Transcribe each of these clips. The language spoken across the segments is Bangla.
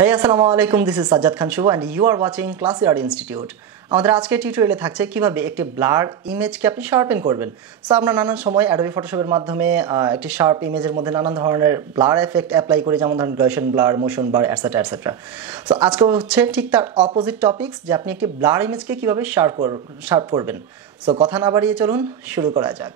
Hey, assalamu alaikum. This is Sajjad Khan Shubha and you are watching Classyart Institute. আমাদের আজকের টিউটোরিয়ালে থাকছে কিভাবে একটি ব্লার ইমেজকে আপনি শার্পেন করবেন। সো আমরা নানান সময় অ্যাডোবি ফটোশপের মাধ্যমে একটি শার্প ইমেজের মধ্যে নানান ধরনের ব্লার এফেক্ট অ্যাপ্লাই করি, যেমন ধরুন gradation blur, motion blur, et cetera et cetera. So আজকে হচ্ছে ঠিক তার অপোজিট টপিকস, যে আপনি একটি ব্লার ইমেজকে কিভাবে শার্প করবেন। সো কথা না বাড়িয়ে চলুন শুরু করা যাক।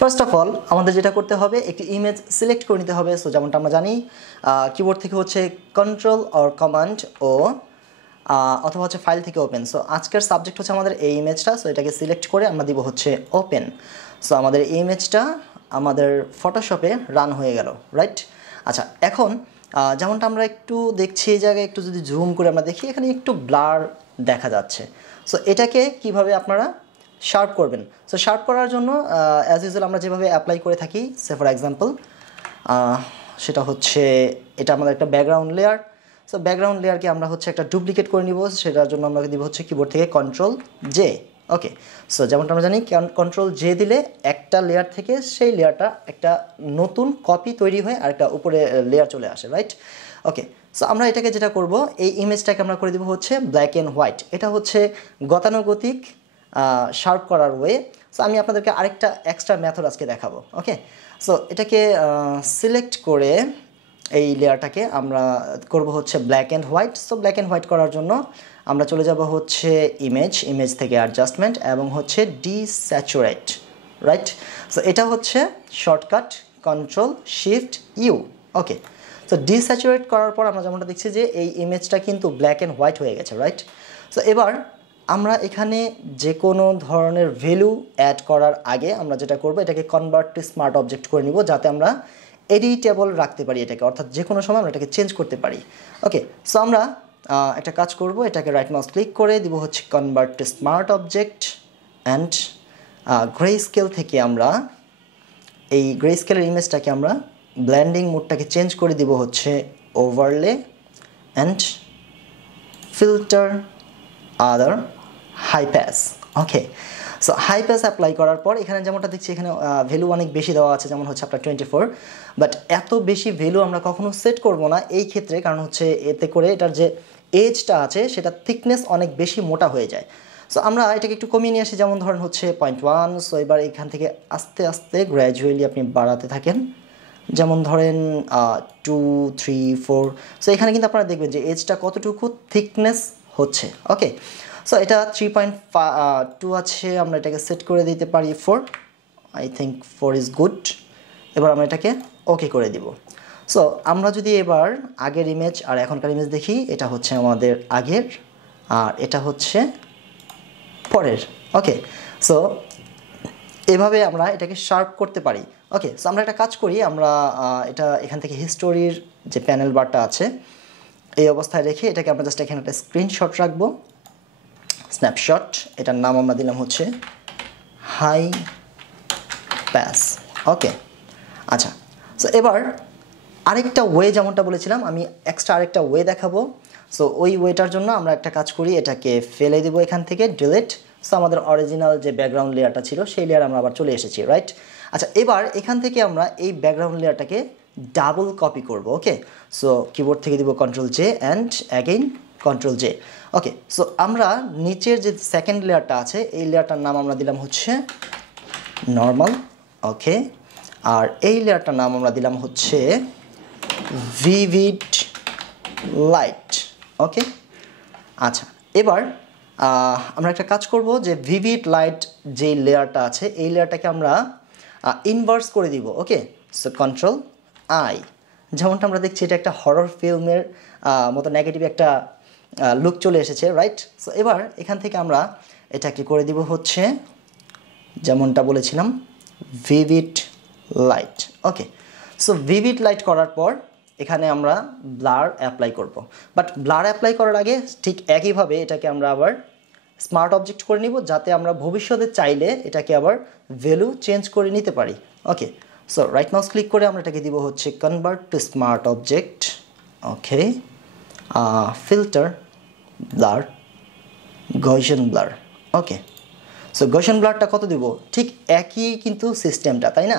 ফার্স্ট অফ অল আমাদের যেটা করতে হবে, একটি ইমেজ সিলেক্ট করে নিতে হবে। সো যেমনটা আমরা জানি কিবোর্ড থেকে হচ্ছে কন্ট্রোল অর কমান্ড ও অথবা হচ্ছে ফাইল থেকে ওপেন। সো আজকের সাবজেক্ট হচ্ছে আমাদের এই ইমেজটা। সো এটাকে সিলেক্ট করে আমরা দিব হচ্ছে ওপেন। সো আমাদের এই ইমেজটা আমাদের ফটোশপে রান হয়ে গেল, রাইট? আচ্ছা, এখন যেমনটা আমরা একটু দেখছি এই জায়গায় একটু যদি জুম করে আমরা দেখি, এখানে একটু ব্লার দেখা যাচ্ছে। সো এটাকে কিভাবে আপনারা শার্প করবেন। সো শার্প করার জন্য অ্যাজ ইউজুয়াল আমরা যেভাবে অ্যাপ্লাই করে থাকি, সে ফর এক্সাম্পল সেটা হচ্ছে এটা আমাদের একটা ব্যাকগ্রাউন্ড লেয়ার। সো ব্যাকগ্রাউন্ড লেয়ারকে আমরা হচ্ছে একটা ডুপ্লিকেট করে নিব। সেটার জন্য আমরা দিব হচ্ছে কিবোর্ড থেকে কন্ট্রোল জে। ওকে, সো যেমনটা আমরা জানি কন্ট্রোল জে দিলে একটা লেয়ার থেকে সেই লেয়ারটা একটা নতুন কপি তৈরি হয়ে আর একটা উপরে লেয়ার চলে আসে, রাইট? ওকে, সো আমরা এটাকে যেটা করব, এই ইমেজটাকে আমরা করে দিব হচ্ছে ব্ল্যাক অ্যান্ড হোয়াইট। এটা হচ্ছে গতানুগতিক শার্প করার ওয়ে। সো আমি আপনাদেরকে আরেকটা এক্সট্রা মেথড আজকে দেখাবো। ওকে, সো এটাকে সিলেক্ট করে এই লেয়ারটাকে আমরা করব হচ্ছে black and white. So black and white করার জন্য আমরা চলে যাব হচ্ছে ইমেজ থেকে অ্যাডজাস্টমেন্ট এবং হচ্ছে ডিস্যাচুরেট, রাইট? সো এটা হচ্ছে shortcut control shift U. Okay, so desaturate করার পর আমরা যেমনটা দেখছি যে এই ইমেজটা কিন্তু ব্ল্যাক অ্যান্ড হোয়াইট হয়ে গেছে, রাইট? সো এবার আমরা এখানে যে কোনো ধরনের ভ্যালু অ্যাড করার আগে আমরা যেটা করব, এটাকে কনভার্ট টু স্মার্ট অবজেক্ট করে নিব, যাতে আমরা এডিটেবল রাখতে পারি এটাকে, অর্থাৎ যে কোনো সময় আমরা এটাকে চেঞ্জ করতে পারি। ওকে, সো আমরা একটা কাজ করব, এটাকে রাইট মাউস ক্লিক করে দিব হচ্ছে convert to smart object and grey scale থেকে আমরা এই গ্রে স্কেলের ইমেজটাকে আমরা ব্লেন্ডিং মোডটাকে চেঞ্জ করে দিব হচ্ছে overlay and filter other high pass. Okay, so high pass apply করার পর এখানে যেমনটা দেখছি এখানে ভ্যালু অনেক বেশি দেওয়া আছে, যেমন হচ্ছে আপনার 24। বাট এত বেশি ভ্যালু আমরা কখনো সেট করব না এই ক্ষেত্রে, কারণ হচ্ছে এতে করে এটার যে এজটা আছে সেটা থিকনেস অনেক বেশি মোটা হয়ে যায়। সো আমরা এটাকে একটু কমিয়ে নিয়ে আসি, যেমন ধরেন হচ্ছে 0.1। সো এবার এখান থেকে আস্তে আস্তে গ্র্যাজুয়ালি আপনি বাড়াতে থাকেন, যেমন ধরেন 2, 3, 4। সো এখানে কিন্তু আপনারা দেখবেন যে এজটা কতটুকু থিকনেস হচ্ছে। ওকে, সো এটা 3.2 আছে, আমরা এটাকে সেট করে দিতে পারি 4। I think 4 is good. এবার আমরা এটাকে ওকে করে দিব। সো আমরা যদি এবার আগের ইমেজ আর এখনকার ইমেজ দেখি, এটা হচ্ছে আমাদের আগের আর এটা হচ্ছে পরের। ওকে, সো এভাবে আমরা এটাকে শার্প করতে পারি। ওকে, সো আমরা একটা কাজ করি, আমরা এটা এখান থেকে হিস্টোরির যে প্যানেল বারটা আছে এই অবস্থায় রেখে এটাকে আমরা জাস্ট এখানে একটা স্ক্রিনশট রাখবো, স্ন্যাপশট। এটার নাম আমরা দিলাম হচ্ছে হাই প্যাস। ওকে, আচ্ছা, সো এবার আরেকটা ওয়ে, যেমনটা বলেছিলাম আমি এক্সট্রা আরেকটা ওয়ে দেখাবো। সো ওই ওয়েটার জন্য আমরা একটা কাজ করি, এটাকে ফেলে দেবো এখান থেকে, ডিলিট। সো আমাদের অরিজিনাল যে ব্যাকগ্রাউন্ড লেয়ারটা ছিল সেই লেয়ার আমরা আবার চলে এসেছি, রাইট? আচ্ছা, এবার এখান থেকে আমরা এই ব্যাকগ্রাউন্ড লেয়ারটাকে ডাবল কপি করব। ওকে, সো কিবোর্ড থেকে দিব control J and again control J. Okay, so আমরা নিচের যে সেকেন্ড লেয়ারটা আছে এই লেয়ারটার নাম আমরা দিলাম হচ্ছে নর্মাল। ওকে, আর এই লেয়ারটার নাম আমরা দিলাম হচ্ছে ভিভিড লাইট। ওকে, আচ্ছা, এবার আমরা একটা কাজ করব, যে ভিভিড লাইট যে লেয়ারটা আছে এই লেয়ারটাকে আমরা ইনভার্স করে দিব। ওকে, সো কন্ট্রোল আই। যেমনটা আমরা দেখছি এটা একটা হরর ফিল্মের মতো নেগেটিভ একটা লুক চলে এসেছে, রাইট? সো এবার এখান থেকে আমরা এটাকে করে দিব হচ্ছে যেমনটা বলেছিলাম vivid light. Okay, so vivid light করার পর এখানে আমরা ব্লার অ্যাপ্লাই করব। বাট ব্লার অ্যাপ্লাই করার আগে ঠিক একইভাবে এটাকে আমরা আবার স্মার্ট অবজেক্ট করে নিব, যাতে আমরা ভবিষ্যতে চাইলে এটাকে আবার ভ্যালু চেঞ্জ করে নিতে পারি। Okay, so right mouse click করে আমরা এটাকে দিব হচ্ছে convert to smart object. Okay, filter blur, Gaussian blur. Okay, so Gaussian ব্লারটা কত দেব, ঠিক একই কিন্তু সিস্টেমটা, তাই না?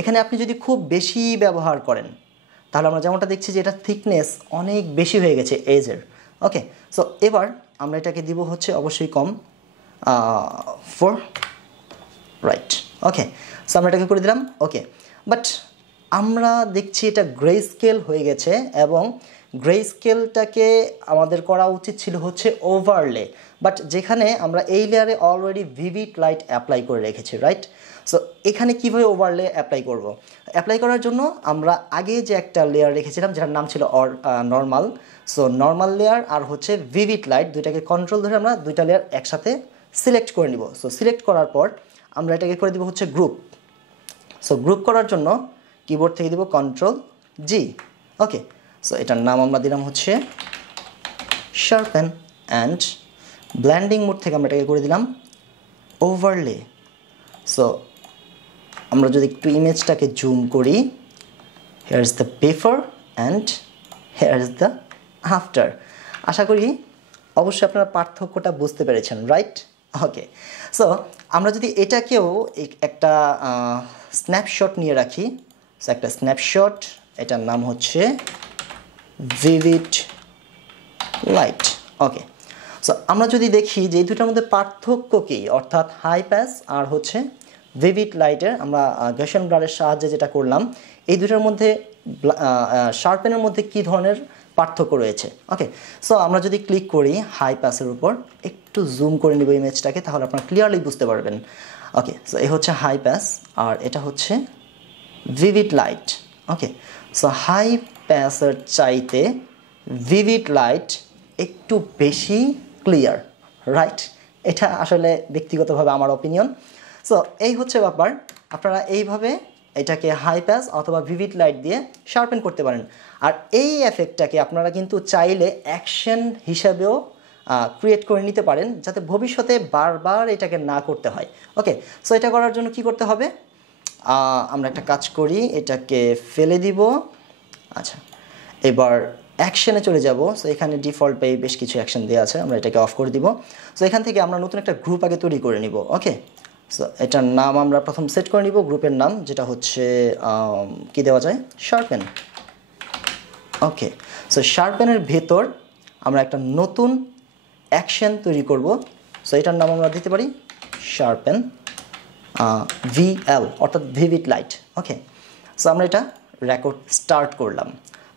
এখানে আপনি যদি খুব বেশি ব্যবহার করেন তাহলে আমরা যেমনটা দেখছি যে এটা থিকনেস অনেক বেশি হয়ে গেছে এজের। ওকে, সো এবার আমরা এটাকে দিব হচ্ছে অবশ্যই কম 4, রাইট। ওকে, সো আমরা এটাকে করে দিলাম। ওকে, বাট আমরা দেখছি এটা গ্রে স্কেল হয়ে গেছে এবং গ্রে স্কেলটাকে আমাদের করা উচিত ছিল হচ্ছে ওভারলে, বাট যেখানে আমরা এই লেয়ারে অলরেডি ভিভিড লাইট অ্যাপ্লাই করে রেখেছি, রাইট? সো এখানে কীভাবে ওভারলে অ্যাপ্লাই করব? অ্যাপ্লাই করার জন্য আমরা আগে যে একটা লেয়ার রেখেছিলাম যেটার নাম ছিল নর্মাল, সো নর্মাল লেয়ার আর হচ্ছে ভিভিড লাইট, দুইটাকে কন্ট্রোল ধরে আমরা দুইটা লেয়ার একসাথে সিলেক্ট করে নিব। সো সিলেক্ট করার পর আমরা এটাকে করে দিব হচ্ছে গ্রুপ। সো গ্রুপ করার জন্য কিবোর্ড থেকে দিব কন্ট্রোল জি। ওকে, সো এটার নাম আমরা দিলাম হচ্ছে শার্পেন, অ্যান্ড ব্লেন্ডিং মোড থেকে আমরা এটাকে করে দিলাম ওভারলে। সো আমরা যদি একটু ইমেজটাকে জুম করি, here is the before and here is the after. আশা করি অবশ্যই আপনারা পার্থক্যটা বুঝতে পেরেছেন, রাইট? ওকে, সো আমরা যদি এটাকেও একটা স্ন্যাপশট নিয়ে রাখি, সো একটা স্ন্যাপশট, এটার নাম হচ্ছে ভিভিড লাইট। ওকে, সো আমরা যদি দেখি যে এই দুটার মধ্যে পার্থক্য কী, অর্থাৎ হাই প্যাস আর হচ্ছে ভিভিড লাইটের আমরা গসিয়ান ব্লারের সাহায্যে যেটা করলাম, এই দুটার মধ্যে শার্পেনের মধ্যে কী ধরনের পার্থক্য রয়েছে। ওকে, সো আমরা যদি ক্লিক করি হাই প্যাসের উপর, একটু জুম করে নেব ইমেজটাকে, তাহলে আপনারা ক্লিয়ারলি বুঝতে পারবেন। ওকে, সো এই হচ্ছে হাই প্যাস আর এটা হচ্ছে vivid light. Okay, so high প্যাসের চাইতে ভিভিড লাইট একটু বেশি ক্লিয়ার, রাইট? এটা আসলে ব্যক্তিগতভাবে আমার অপিনিয়ন। সো এই হচ্ছে ব্যাপার, আপনারা এইভাবে এটাকে হাই প্যাস অথবা ভিভিড লাইট দিয়ে শার্পেন করতে পারেন। আর এই এফেক্টটাকে আপনারা কিন্তু চাইলে অ্যাকশন হিসাবেও ক্রিয়েট করে নিতে পারেন, যাতে ভবিষ্যতে বারবার এটাকে না করতে হয়। ওকে, সো এটা করার জন্য কি করতে হবে, আমরা একটা কাজ করি, এটাকে ফেলে দিব। আচ্ছা, এবার অ্যাকশনে চলে যাব। সো এখানে ডিফল্ট পেয়ে বেশ কিছু অ্যাকশন দেওয়া আছে, আমরা এটাকে অফ করে দিব। সো এখান থেকে আমরা নতুন একটা গ্রুপ আগে তৈরি করে নিব। ওকে, সো এটার নাম আমরা প্রথম সেট করে নিব, গ্রুপের নাম যেটা হচ্ছে কি দেওয়া যায়, শার্পেন। ওকে, সো শার্পেনের ভেতর আমরা একটা নতুন অ্যাকশন তৈরি করব। সো এটার নাম আমরা দিতে পারি শার্পেন ভিএল, অর্থাৎ ভিভিড লাইট। ওকে, সো আমরা এটা রেকর্ড স্টার্ট করলাম।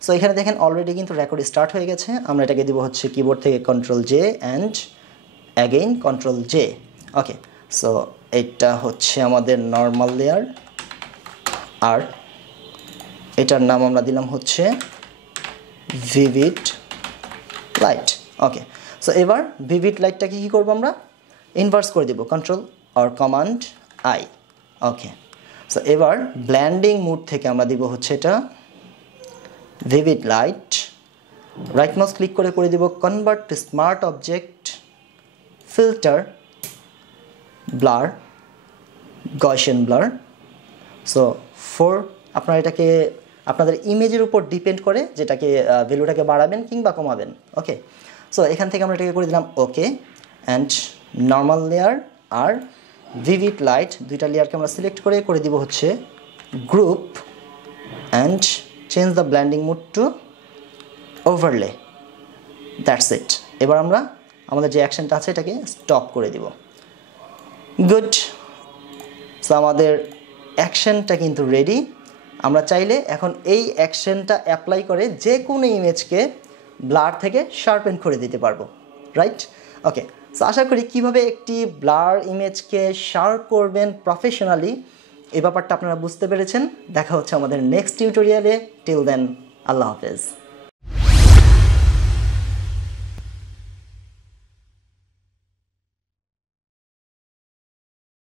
সো এখানে দেখেন অলরেডি কিন্তু রেকর্ড স্টার্ট হয়ে গেছে। আমরা এটাকে দিব হচ্ছে কিবোর্ড থেকে control J and again control J. Okay, so এটা হচ্ছে আমাদের নর্মাল লেয়ার আর এটার নাম আমরা দিলাম হচ্ছে ভিভিড লাইট। ওকে, সো এবার ভিভিড লাইটটাকে কী করবো, আমরা ইনভার্স করে দিব, কন্ট্রোল আর কমান্ড আই। ওকে, সো এবার ব্লেন্ডিং মোড থেকে আমরা দিব হচ্ছে এটা vivid light, right mouse click করে করে দিব convert to smart object, filter, blur, Gaussian blur. So 4, আপনারা এটাকে আপনাদের ইমেজের উপর ডিপেন্ড করে যেটাকে ভ্যালুটাকে বাড়াবেন কিংবা কমাবেন। ওকে, সো এখান থেকে আমরা এটাকে করে দিলাম ওকে, অ্যান্ড নর্মাল লেয়ার আর ভিভিড লাইট দুইটা লেয়ারকে আমরা সিলেক্ট করে দিব হচ্ছে group, and change the blending mode to overlay. That's it. এবার আমরা আমাদের যে অ্যাকশনটা আছে এটাকে স্টপ করে দিব। গুড, সো আমাদের অ্যাকশনটা কিন্তু রেডি। আমরা চাইলে এখন এই অ্যাকশনটা অ্যাপ্লাই করে যে কোনো ইমেজকে ব্লার থেকে শার্পেন করে দিতে পারবো, রাইট? ওকে, সো আশা করি কীভাবে একটি ব্লার ইমেজকে শার্প করবেন প্রফেশনালি এই ব্যাপারটা আপনারা বুঝতে পেরেছেন। দেখা হচ্ছে আমাদের নেক্সট টিউটোরিয়ালে। টিল দেন, আল্লাহ হাফেজ।